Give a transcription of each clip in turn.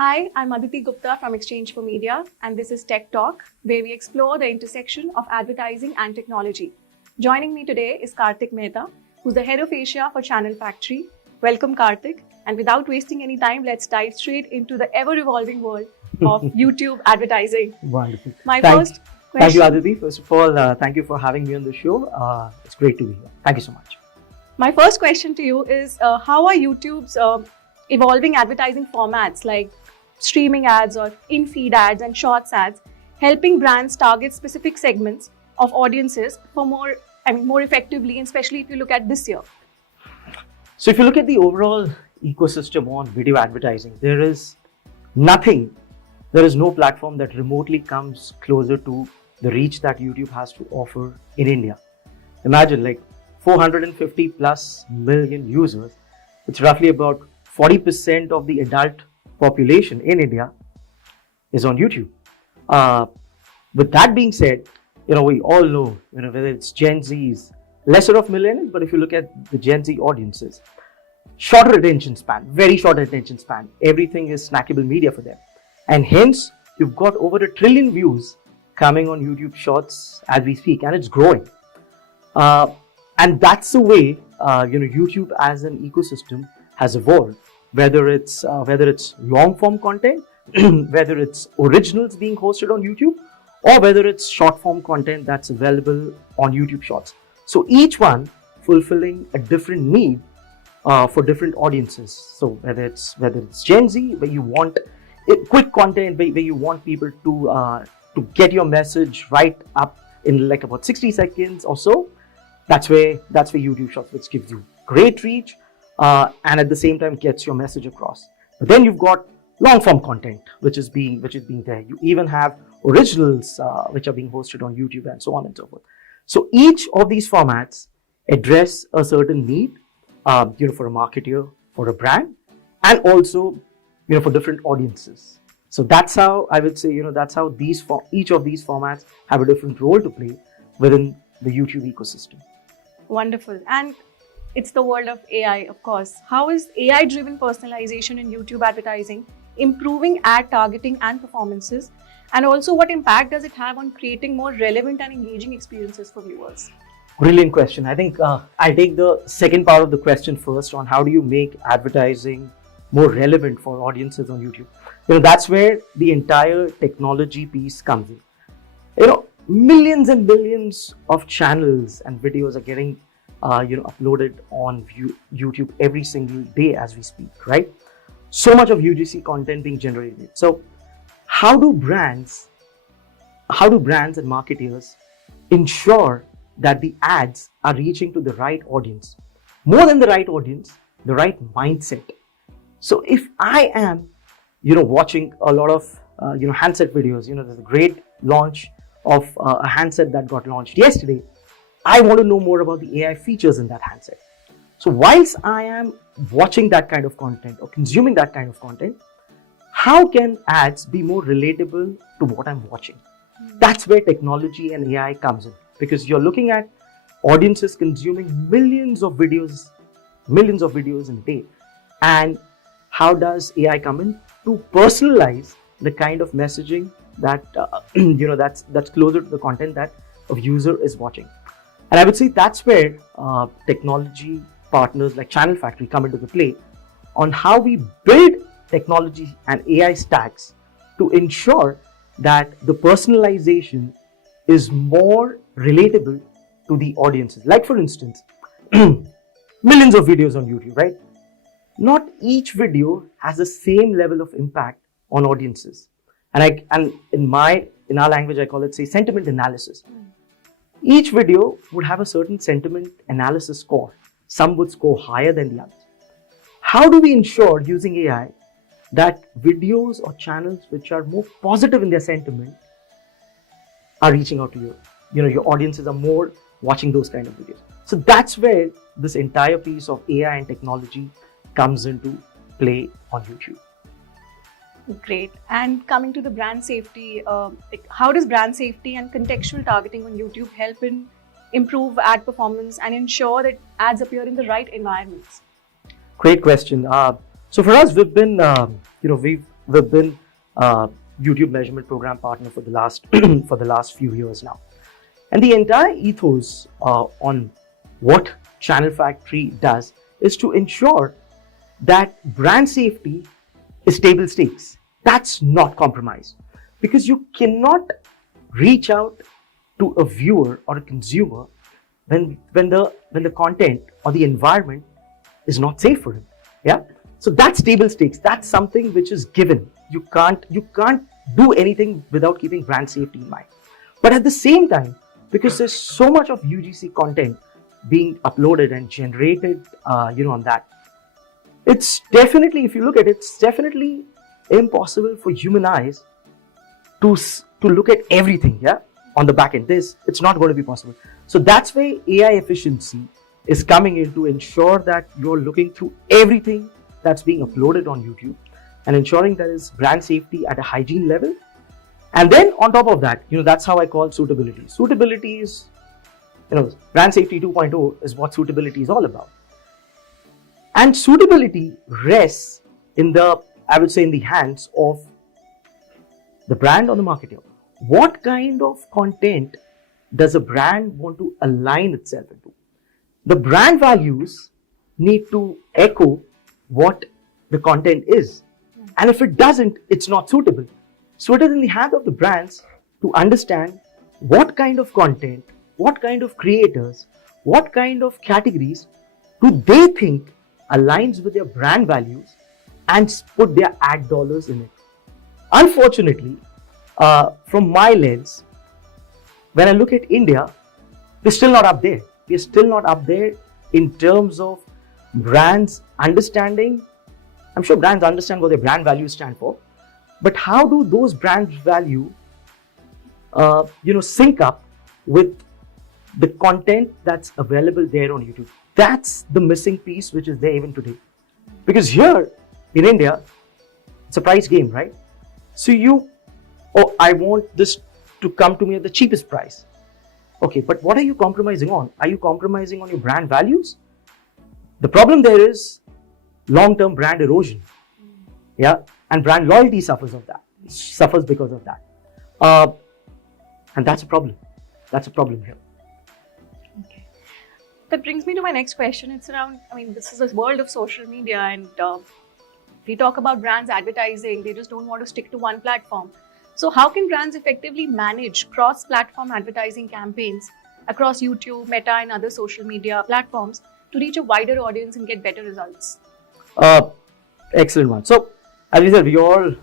Hi, I'm Aditi Gupta from Exchange for Media, and this is Tech Talk, where we explore the intersection of advertising and technology. Joining me today is Kartik Mehta, who's the head of Asia for Channel Factory. Welcome, Kartik. And without wasting any time, let's dive straight into the ever-evolving world of YouTube advertising. Wonderful. First question. Thank you, Aditi. First of all, thank you for having me on the show. It's great to be here. Thank you so much. My first question to you is, how are YouTube's evolving advertising formats like streaming ads or in-feed ads and shorts ads helping brands target specific segments of audiences for more effectively, and especially if you look at this year? So if you look at the overall ecosystem on video advertising, there is no platform that remotely comes closer to the reach that YouTube has to offer in India. Imagine like 450 plus million users. It's roughly about 40% of the adult population in India is on YouTube. With that being said, we all know, whether it's Gen Zs, lesser of millennials, but if you look at the Gen Z audiences, shorter attention span, very short attention span, everything is snackable media for them. And hence, you've got over 1 trillion views coming on YouTube Shorts as we speak, and it's growing. And that's the way, YouTube as an ecosystem has evolved. Whether it's long form content, whether it's originals being hosted on YouTube, or whether it's short form content that's available on YouTube Shorts. So each one fulfilling a different need for different audiences. So whether it's Gen Z, where you want quick content, where you want people to get your message right up in like about 60 seconds or so, that's where YouTube Shorts, which gives you great reach. And at the same time gets your message across. But then you've got long form content which is being there. You even have originals which are being hosted on YouTube and so on and so forth. So each of these formats address a certain need, for a marketer, for a brand, and also for different audiences. So that's how I would say that's how each of these formats have a different role to play within the YouTube ecosystem. Wonderful. And it's the world of AI, of course. How is AI-driven personalization in YouTube advertising improving ad targeting and performances? And also, what impact does it have on creating more relevant and engaging experiences for viewers? Brilliant question. I think I'll take the second part of the question first on how do you make advertising more relevant for audiences on YouTube. That's where the entire technology piece comes in. Millions and millions of channels and videos are getting uploaded on YouTube every single day as we speak, right? So much of UGC content being generated. So how do brands and marketers ensure that the ads are reaching to the right audience? More than the right audience, the right mindset. So if I am, watching a lot of, handset videos, there's a great launch of a handset that got launched yesterday. I want to know more about the AI features in that handset. So whilst I am watching that kind of content or consuming that kind of content, how can ads be more relatable to what I'm watching? That's where technology and AI comes in, because you're looking at audiences consuming millions of videos in a day. And how does AI come in to personalize the kind of messaging that that's closer to the content that a user is watching? And I would say that's where technology partners like Channel Factory come into the play on how we build technology and AI stacks to ensure that the personalization is more relatable to the audiences. Like for instance, millions of videos on YouTube, right? Not each video has the same level of impact on audiences. And in our language, I call it, say, sentiment analysis. Each video would have a certain sentiment analysis score. Some would score higher than the others. How do we ensure using AI that videos or channels which are more positive in their sentiment are reaching out to you? Your audiences are more watching those kind of videos. So that's where this entire piece of AI and technology comes into play on YouTube. Great. And coming to the brand safety, how does brand safety and contextual targeting on YouTube help in improve ad performance and ensure that ads appear in the right environments? Great question. So for us, we've been, we've we've been YouTube measurement program partner for the last for the last few years now. And the entire ethos on what Channel Factory does is to ensure that brand safety is table stakes. That's not compromised, because you cannot reach out to a viewer or a consumer when the content or the environment is not safe for him. Yeah. So that's table stakes. That's something which is given. You can't do anything without keeping brand safety in mind. But at the same time, because there's so much of UGC content being uploaded and generated, on that, it's definitely, if you look at it, it's definitely impossible for human eyes to look at everything. Yeah, on the back end, it's not going to be possible. So that's why AI efficiency is coming in to ensure that you're looking through everything that's being uploaded on YouTube and ensuring that is brand safety at a hygiene level. And then on top of that, that's how I call suitability. Suitability is, brand safety 2.0 is what suitability is all about. And suitability rests in the hands of the brand or the marketer. What kind of content does a brand want to align itself into? The brand values need to echo what the content is. And if it doesn't, it's not suitable. So it is in the hands of the brands to understand what kind of content, what kind of creators, what kind of categories do they think aligns with their brand values and put their ad dollars in it. Unfortunately, from my lens, when I look at India, we're still not up there. We're still not up there in terms of brands understanding. I'm sure brands understand what their brand values stand for, but how do those brand value, sync up with the content that's available there on YouTube? That's the missing piece which is there even today. Because here in India, it's a price game, right? So I want this to come to me at the cheapest price. Okay, but what are you compromising on? Are you compromising on your brand values? The problem there is long-term brand erosion. Yeah, and brand loyalty suffers because of that. And that's a problem. That's a problem here. Okay. That brings me to my next question. It's around, this is a world of social media, and if we talk about brands advertising, they just don't want to stick to one platform. So how can brands effectively manage cross-platform advertising campaigns across YouTube, Meta, and other social media platforms to reach a wider audience and get better results? Excellent one. So, as we said, we all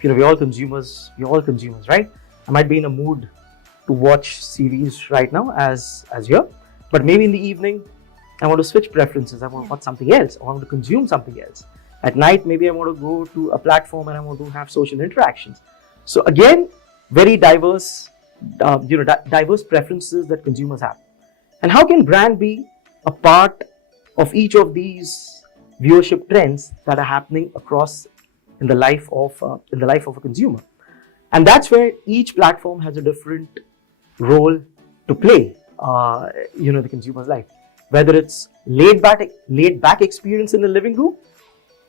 consumers. We're all consumers, right? I might be in a mood to watch series right now, as here, but maybe in the evening, I want to switch preferences. I want to watch something else. I want to consume something else. At night, maybe I want to go to a platform and I want to have social interactions. So again, very diverse, diverse preferences that consumers have. And how can brand be a part of each of these viewership trends that are happening across in the life of a consumer? And that's where each platform has a different role to play, the consumer's life. Whether it's laid back experience in the living room,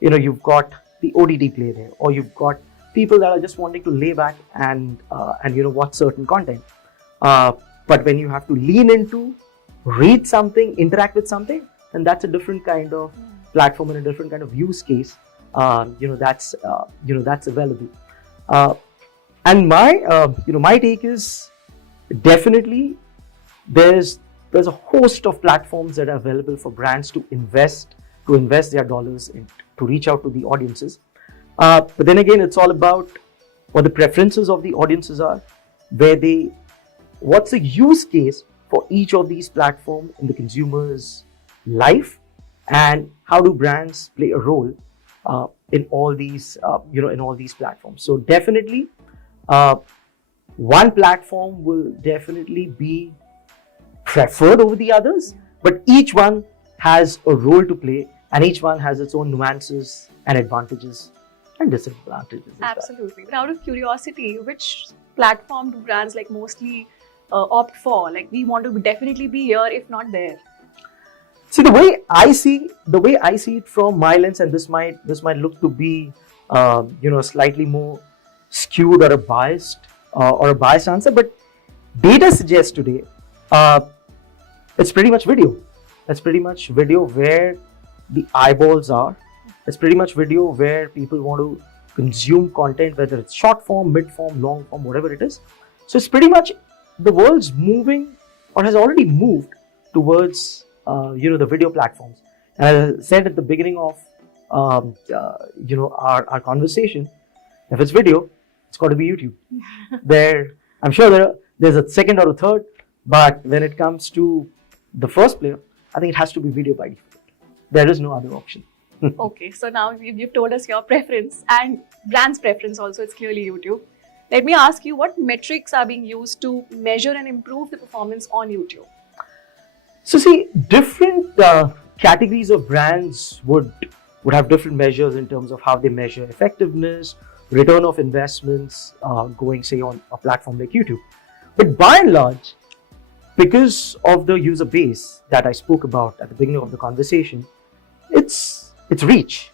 you've got the OTT play there, or you've got people that are just wanting to lay back and watch certain content. But when you have to lean into, read something, interact with something, then that's a different kind of platform and a different kind of use case. That's available. And my take is definitely there's a host of platforms that are available for brands to invest their dollars in, to reach out to the audiences. But then again, it's all about what the preferences of the audiences are, what's the use case for each of these platforms in the consumer's life, and how do brands play a role in all these platforms. So definitely, one platform will definitely be preferred over the others, but each one has a role to play, and each one has its own nuances and advantages and disadvantages. Absolutely. But out of curiosity, which platform do brands mostly opt for? We want to definitely be here, if not there. See, the way I see it from my lens, and this might look to be slightly more skewed or a biased answer. But data suggests today it's pretty much video. It's pretty much video where the eyeballs are. It's pretty much video where people want to consume content, whether it's short form, mid form, long form, whatever it is. So it's pretty much the world's moving or has already moved towards the video platforms. And as I said at the beginning of our conversation, if it's video, it's got to be YouTube. I'm sure there's a second or a third, but when it comes to the first player, I think it has to be video by default. There is no other option. Okay, so now you've told us your preference and brand's preference also, it's clearly YouTube. Let me ask you, what metrics are being used to measure and improve the performance on YouTube? So see, different categories of brands would have different measures in terms of how they measure effectiveness, return of investments, going say on a platform like YouTube. But by and large, because of the user base that I spoke about at the beginning of the conversation, it's reach.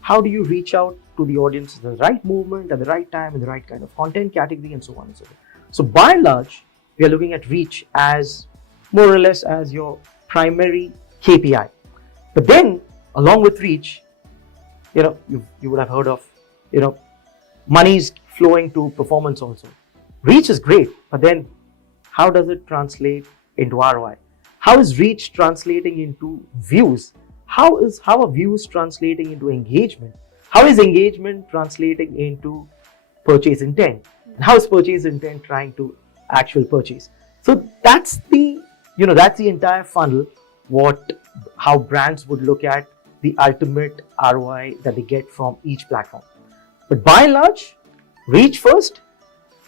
How do you reach out to the audience at the right moment, at the right time, in the right kind of content category, and so on and so forth. So by and large, we are looking at reach as more or less as your primary KPI. But then, along with reach, you would have heard of, money is flowing to performance also. Reach is great, but then how does it translate into ROI? How is reach translating into views? How are views translating into engagement? How is engagement translating into purchase intent? And how is purchase intent trying to actual purchase? So that's the entire funnel, how brands would look at the ultimate ROI that they get from each platform. But by and large, reach first,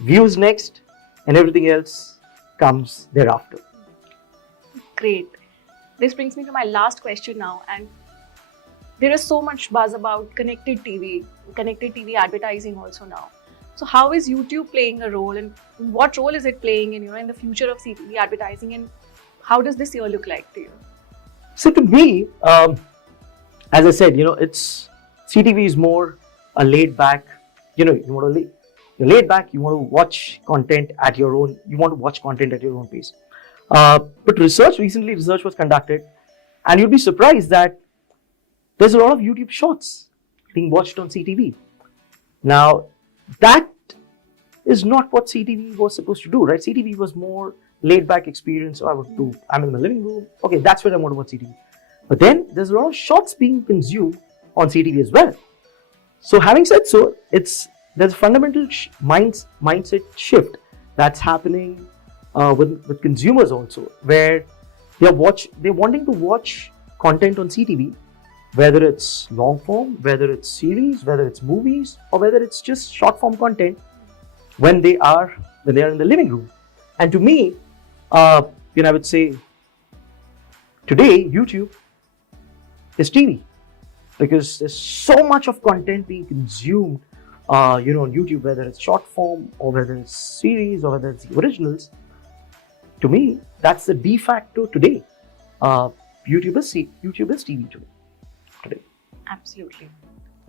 views next, and everything else comes thereafter. Great. This brings me to my last question now, and there is so much buzz about connected TV advertising also now. So how is YouTube playing a role, and what role is it playing in the future of CTV advertising, and how does this year look like to you? So to me, as I said, CTV is more a laid back. You're laid back. You want to watch content at your own. You want to watch content at your own pace. But research was conducted, and you'd be surprised that there's a lot of YouTube shorts being watched on CTV. Now, that is not what CTV was supposed to do, right? CTV was more laid back experience. I'm in my living room. Okay, that's where I want to watch CTV. But then there's a lot of shorts being consumed on CTV as well. So having said so, there's a fundamental mindset shift that's happening with consumers also, where they're wanting to watch content on CTV, whether it's long form, whether it's series, whether it's movies, or whether it's just short form content when they are in the living room. And to me, I would say today YouTube is TV, because there's so much of content being consumed on YouTube, whether it's short form or whether it's series or whether it's the originals. To me, that's the de facto today. YouTube is TV today. Absolutely.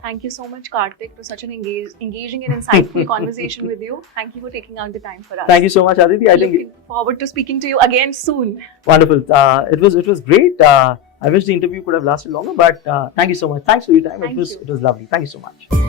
Thank you so much, Kartik, for such an engaging and insightful conversation with you. Thank you for taking out the time for us. Thank you so much, Aditi. Looking forward to speaking to you again soon. Wonderful. It was great. I wish the interview could have lasted longer, but thank you so much. Thanks for your time. It was lovely. Thank you so much.